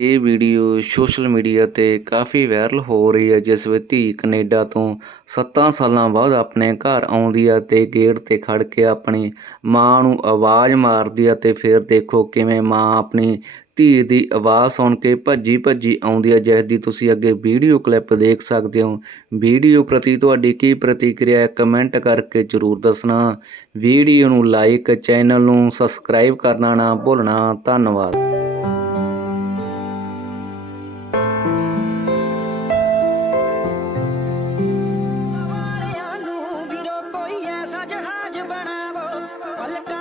ਇਹ video social media ਤੇ ਕਾਫੀ viral ਹੋ ਰਹੀ ਹੈ, ਜਿਸ ਵਿੱਚ ਧੀ ਕੈਨੇਡਾ ਤੋਂ 7 ਸਾਲਾਂ ਬਾਅਦ ਆਪਣੇ ਘਰ ਆਉਂਦੀ ਹੈ ਤੇ ਗੇਟ ਤੇ ਖੜ ਕੇ ਆਪਣੀ ਮਾਂ ਨੂੰ ਆਵਾਜ਼ ਮਾਰਦੀ ਹੈ ਤੇ ਫਿਰ ਦੇਖੋ ਕਿਵੇਂ ਮਾਂ ਆਪਣੀ ਧੀ ਦੀ ਆਵਾਜ਼ ਸੁਣ ਕੇ ਭੱਜੀ ਭੱਜੀ ਆਉਂਦੀ ਹੈ। ਜਿਸ ਦੀ ਤੁਸੀਂ ਅੱਗੇ ਵੀਡੀਓ ਕਲਿੱਪ ਦੇਖ ਸਕਦੇ ਹੋ। ਵੀਡੀਓ ਪ੍ਰਤੀ ਤੁਹਾਡੀ ਕੀ ਪ੍ਰਤੀਕਿਰਿਆ ਹੈ, ਕਮੈਂਟ ਕਰਕੇ ਜਰੂਰ ਦੱਸਣਾ। ਵੀਡੀਓ ਨੂੰ ਲਾਈਕ, ਚੈਨਲ ਨੂੰ ਸਬਸਕ੍ਰਾਈਬ ਕਰਨਾ ਨਾ ਭੁੱਲਣਾ। ਧੰਨਵਾਦ। ਜਹਾਜ਼ ਬਣਾਵੋ। ਪਲਕਾਂ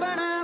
बना